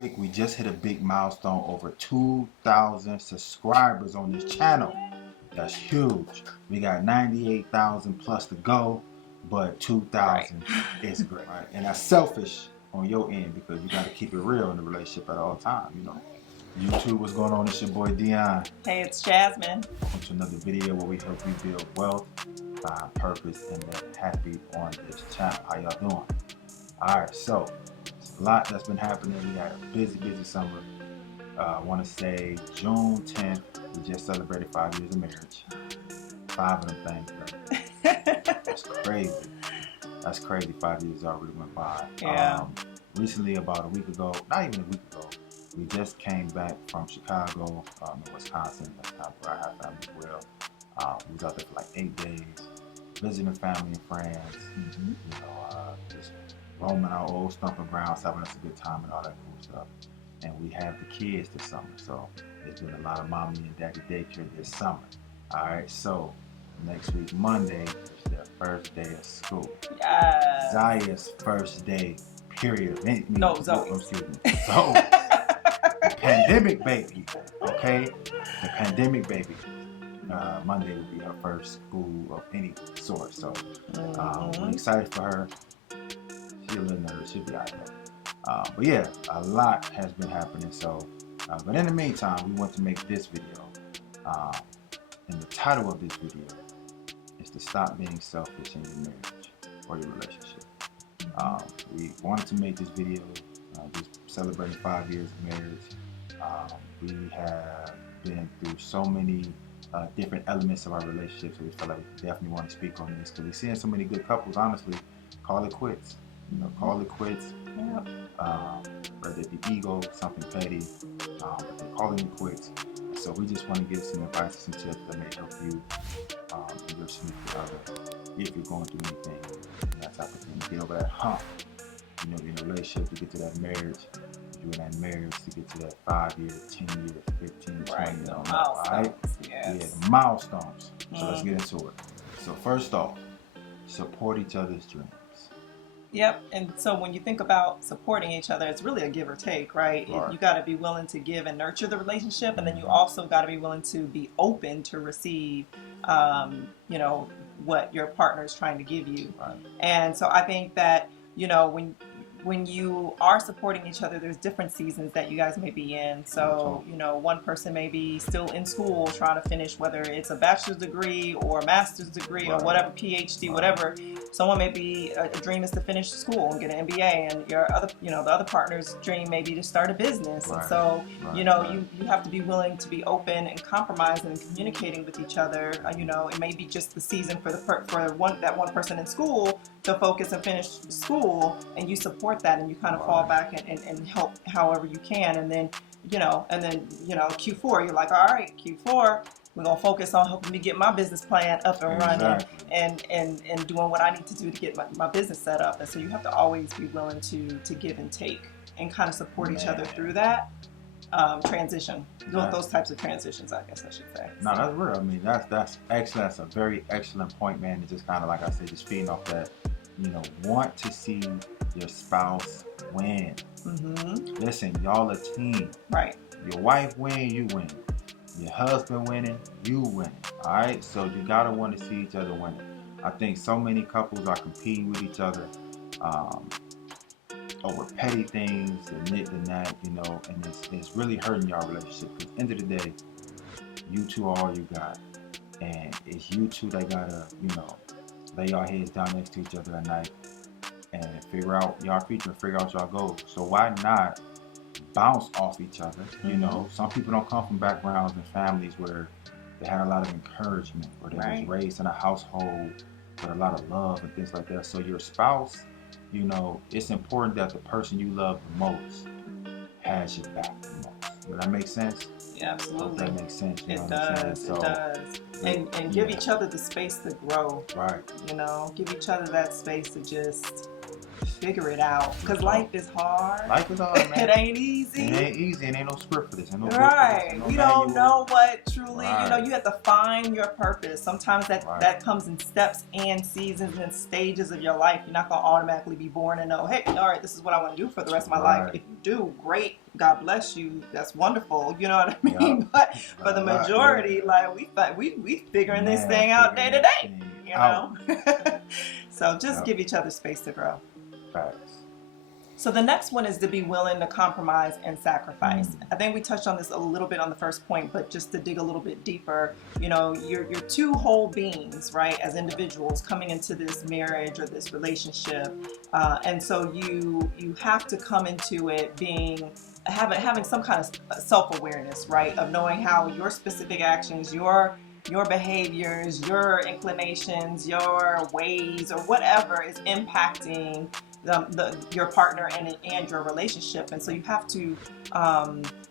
We just hit a big milestone, over 2,000 subscribers on this channel. That's huge. We got 98,000 plus to go, but 2,000 is great. Right? And that's selfish on your end because you got to keep it real in the relationship at all times, you know. YouTube, what's going on? It's your boy Dion. Hey, it's Jasmine. Welcome to another video where we help you build wealth, find purpose, and live happy on this channel. How y'all doing? Alright, so a lot that's been happening. We had a busy summer. I want to say June 10th, we just celebrated 5 years of marriage. 5 of them things, right? That's crazy. That's crazy. 5 years already went by. Yeah. Recently, about a week ago, not even a week ago, we just came back from Chicago, in Wisconsin. That's kind of where I have family as well. We was out there for like 8 days, visiting family and friends. You know, just roaming our old stomping grounds, having us a good time and all that cool stuff. And we have the kids this summer, so there's been a lot of mommy and daddy daycare this summer. All right, so next week, Monday, is their first day of school. Yes. Zaya's first day, period. Zoe. Excuse me. So, the pandemic baby, okay? The pandemic baby. Monday will be her first school of any sort, so we're excited for her. She's a little nervous, she'll be all right. But yeah, a lot has been happening. So, but in the meantime, we want to make this video. And the title of this video is to stop being selfish in your marriage or your relationship. We wanted to make this video just celebrating 5 years of marriage. We have been through so many different elements of our relationship, so we felt like we definitely want to speak on this because we're seeing so many good couples, honestly, call it quits. You know, call it quits. Yep. Whether it be ego, something petty, but they're calling it quits. So we just want to give some advice, some tips that may help you and your significant other if you're going through anything, that type of thing. Get over that hump, you know, in a relationship to get to that marriage, doing that marriage to get to that 5 years, 10 years, 15, 20. Right. You know, Milestones. right? Yes. Yeah, the milestones. So let's get into it. So first off, support each other's dreams. Yep. And so when you think about supporting each other, it's really a give or take, right? Right. You got to be willing to give and nurture the relationship, and then you also got to be willing to be open to receive, you know, what your partner is trying to give you. Right. And so I think that, you know, when you are supporting each other, there's different seasons that you guys may be in. So, you know, one person may be still in school trying to finish, whether it's a bachelor's degree or a master's degree or whatever, PhD, whatever. Someone may be, a dream is to finish school and get an MBA, and your other, you know, the other partner's dream may be to start a business. And so, you know, you have to be willing to be open and compromising and communicating with each other. You know, it may be just the season for that one person in school to focus and finish school, and you support that, and you kind of fall back and help however you can, and then Q4 you're like, all right, Q4 we're gonna focus on helping me get my business plan up and running, and doing what I need to do to get my business set up. And so you have to always be willing to give and take and kind of support each other through that transition, those types of transitions, I guess I should say. No, that's real. I mean, that's excellent. That's a very excellent point, man. It's just kind of like I said, just feeding off that, you know, want to see your spouse win. Listen, y'all a team. Right. Your wife win, you win. Your husband winning, you winning. All right. So you gotta want to see each other winning. I think so many couples are competing with each other over petty things, the nit and that, you know, and it's really hurting y'all relationship. Because at the end of the day, you two are all you got, and it's you two that gotta, you know, lay your heads down next to each other at night and figure out y'all future, figure out y'all goals. So why not bounce off each other? You know, some people don't come from backgrounds and families where they had a lot of encouragement, or they was raised in a household with a lot of love and things like that. So your spouse, you know, it's important that the person you love the most has your back the most. Does that make sense? Yeah, absolutely. That makes sense. It does. So, it does. And give each other the space to grow. Right. You know, give each other that space to just figure it out. Because life is hard. Life is hard, man. It ain't easy. It ain't easy, and ain't no script for this. Ain't no Right. no We manual. don't know what truly, Right. you know, you have to find your purpose. Sometimes that, Right. that comes in steps and seasons and stages of your life. You're not going to automatically be born and know, hey, all right, this is what I want to do for the rest of my life. Right. If you do, great. God bless you. That's wonderful. You know what I mean? Yep. But for the Right, majority, yeah. like we figuring this Man, thing out day figuring to this day. thing You out. know? So just Yep. give each other space to grow. Facts. So the next one is to be willing to compromise and sacrifice. Mm. I think we touched on this a little bit on the first point, but just to dig a little bit deeper, you know, you're two whole beings, right, as individuals coming into this marriage or this relationship, and so you have to come into it having some kind of self-awareness, right, of knowing how your specific actions, your behaviors, your inclinations, your ways, or whatever is impacting your partner and your relationship. And so you have to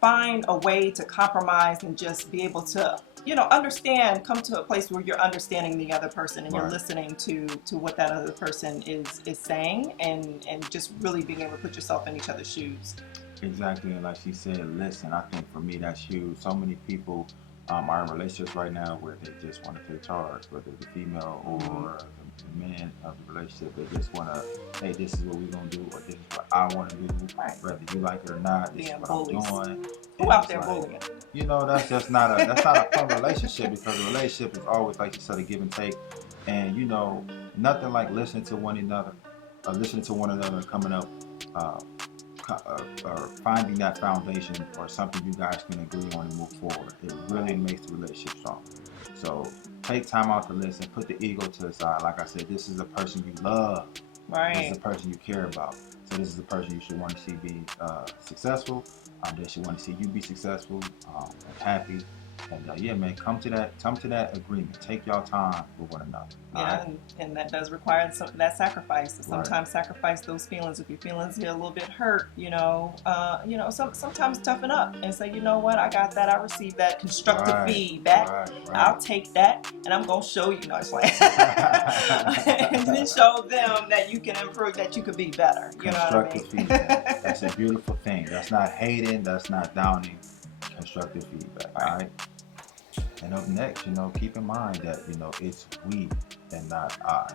find a way to compromise and just be able to, you know, come to a place where you're understanding the other person and Right. you're listening to what that other person is saying, and just really being able to put yourself in each other's shoes. Exactly, and like she said, listen, I think for me that's huge. So many people are in relationships right now where they just want to take charge, whether the female or the man of the relationship. They just want to, hey, this is what we're going to do, or this is what I want to do, Right. whether you like it or not, this Being is what bullies. I'm doing. Who And out it's there like, bullying? You know, that's not a fun relationship, because a relationship is always, like you said, a give and take. And, you know, nothing like listening to one another and coming up, or finding that foundation or something you guys can agree on and move forward. It really makes the relationship strong. So take time out to listen, put the ego to the side. Like I said, this is a person you love. Right. This is a person you care about. So this is a person you should want to see be successful. They should want to see you be successful and happy. And yeah, man, come to that agreement. Take y'all time with one another. Yeah, Right? and that does require that sacrifice. So Right. sometimes sacrifice those feelings. If your feelings get a little bit hurt, sometimes toughen up and say, you know what, I got that. I received that constructive Right. feedback. Right. I'll take that, and I'm gonna show you. No, it's like, and then show them that you can improve, that you could be better. You know what I Constructive mean? feedback. That's a beautiful thing. That's not hating. That's not downing. Constructive feedback. All right. And up next, you know, keep in mind that, you know, it's we and not I.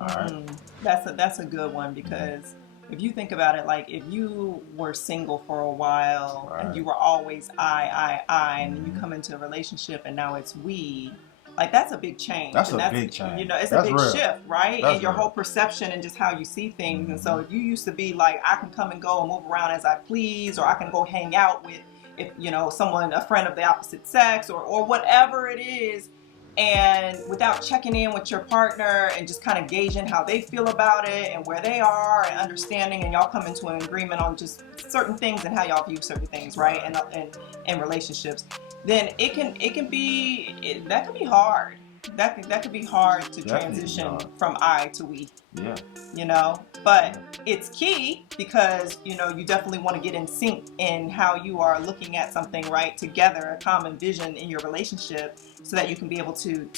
All right. That's a good one, because if you think about it, like if you were single for a while Right. and you were always I, and then you come into a relationship and now it's we, like that's a big change. That's and a big change. You know, it's That's a big real. shift, right? That's and your real. whole perception and just how you see things. And so if you used to be like, I can come and go and move around as I please, or I can go hang out with, if you know, a friend of the opposite sex, or whatever it is, and without checking in with your partner and just kind of gauging how they feel about it and where they are and understanding, and y'all come into an agreement on just certain things and how y'all view certain things, right? And relationships, then that can be hard. That could be hard to Definitely transition hard. from I to we. Yeah. You know, but it's key, because you know you definitely want to get in sync in how you are looking at something, right, together, a common vision in your relationship, so that you can be able to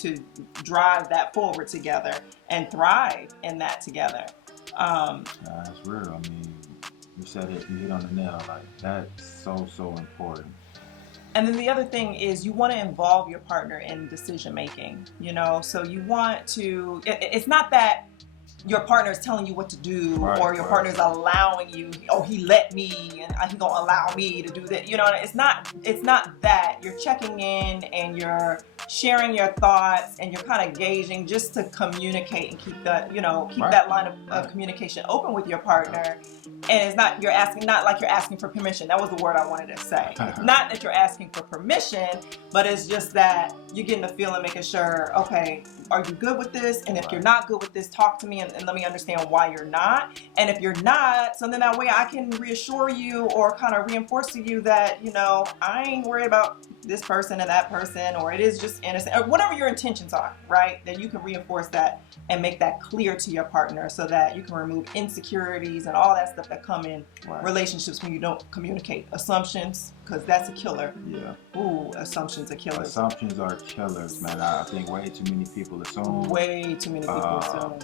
drive that forward together and thrive in that together. That's real. I mean, you said it. You hit on the nail. Like that's so important. And then the other thing is you want to involve your partner in decision making, you know, so you want to, it's not that your partner is telling you what to do, Right, or your right. partner is allowing you, oh, he let me and he gonna allow me to do that. You know, it's not that. You're checking in and you're sharing your thoughts and you're kind of gauging, just to communicate and keep that, you know, Right. that line of communication open with your partner. And it's not like you're asking for permission. That was the word I wanted to say. Not that you're asking for permission, but it's just that you're getting the feeling, making sure, okay, are you good with this? And if Right. you're not good with this, talk to me and let me understand why you're not. And if you're not, so then that way I can reassure you or kind of reinforce to you that, you know, I ain't worried about this person and that person, or it is just innocent, or whatever your intentions are, right? Then you can reinforce that and make that clear to your partner, so that you can remove insecurities and all that stuff that come in Right. relationships when you don't communicate. Assumptions, because that's a killer. Yeah. Ooh, assumptions are killers. Assumptions are killers, man. I think way too many people assume. Way too many people assume.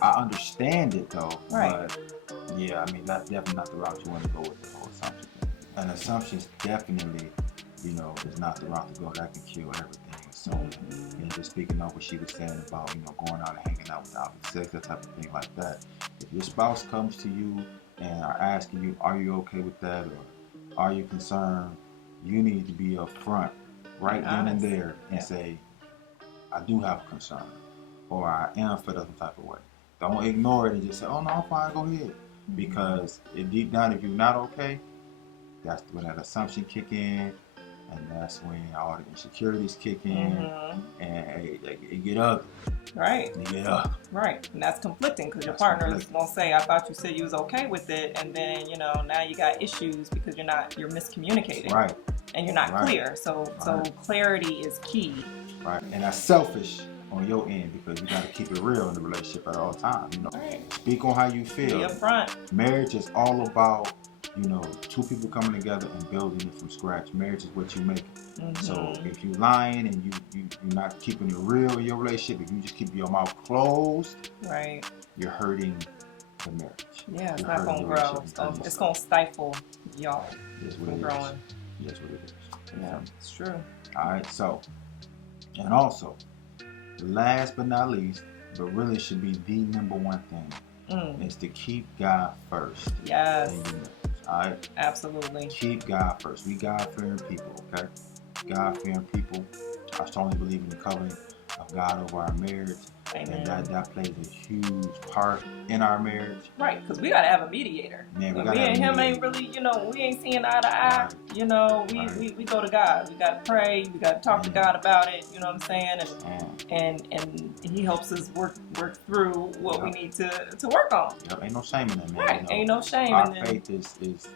I understand it though, Right. but yeah, I mean that's definitely not the route you want to go with the whole assumption thing. And assumptions definitely, you know, is not the route to go. That can kill everything. So, and just speaking of what she was saying about, you know, going out and hanging out with the opposite sex, that type of thing like that. If your spouse comes to you and are asking you, are you okay with that, or are you concerned, you need to be upfront right then and there and say, I do have a concern, or I am fed up some type of way. Don't ignore it and just say, oh no, I'm fine, go ahead. Because deep down, if you're not okay, that's when that assumption kick in, and that's when all the insecurities kick in, and it get ugly. Right. You get up. Right. And that's conflicting because your partner is going to say, I thought you said you was okay with it, and then, you know, now you got issues because you're miscommunicating. Right. And you're not clear. So clarity is key. Right. And that's selfish on your end because you got to keep it real in the relationship at all times. You know, speak on how you feel. Be upfront. Marriage is all about, you know, two people coming together and building it from scratch. Marriage is what you make it. So if you lying and you're not keeping it real in your relationship, if you just keep your mouth closed, right, you're hurting the marriage. Yeah, it's not gonna grow. It's gonna stifle y'all from growing. Yes, what it is. Yeah, it's true. All right, so, and also, last but not least, but really should be the number one thing, is to keep God first. Yes. All right? Absolutely. Keep God first. We God-fearing people, okay? God-fearing people. I strongly believe in the covenant of God over our marriage. Amen. And that plays a huge part in our marriage. Right, because we got to have a mediator. Yeah, we and him ain't really, you know, we ain't seeing eye to eye. Right. You know, we go to God. We got to pray. We got to talk to God about it. You know what I'm saying? And he helps us work through what we need to work on. Yep. Ain't no shame in that, man. Right, you know, ain't no shame. Our faith is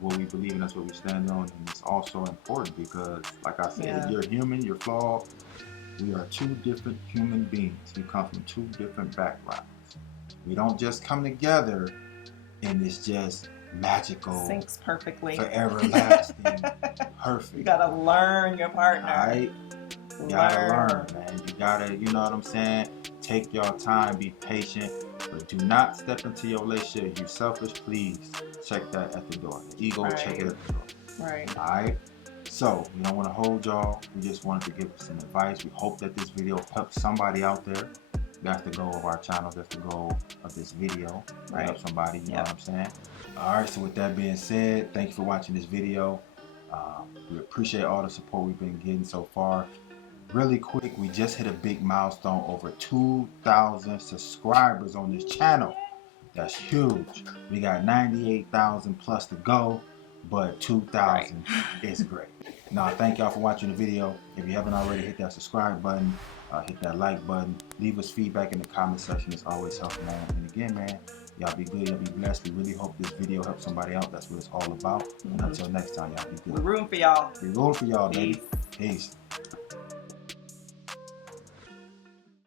what we believe in. That's what we stand on, and it's also important because, like I said, you're human. You're flawed. We are two different human beings. We come from two different backgrounds. We don't just come together and it's just magical. Syncs perfectly. Forever lasting. Perfect. You gotta learn your partner. All right? You gotta learn, man. You gotta, you know what I'm saying? Take your time, be patient, but do not step into your relationship. If you're selfish, please check that at the door. The ego, check it at the door. Right. All right? So, we don't want to hold y'all. We just wanted to give some advice. We hope that this video helps somebody out there. That's the goal of our channel. That's the goal of this video. Right. Help somebody, you know what I'm saying? Alright, so with that being said, thank you for watching this video. We appreciate all the support we've been getting so far. Really quick, we just hit a big milestone, over 2,000 subscribers on this channel. That's huge. We got 98,000 plus to go. But 2,000 is great. Now, thank y'all for watching the video. If you haven't already, hit that subscribe button, hit that like button, leave us feedback in the comment section. It's always helpful, man. And again, man, y'all be good, y'all be blessed. We really hope this video helps somebody out. That's what it's all about. And until next time, y'all be good. We're rooting for y'all. We're rooting for y'all, baby. Peace.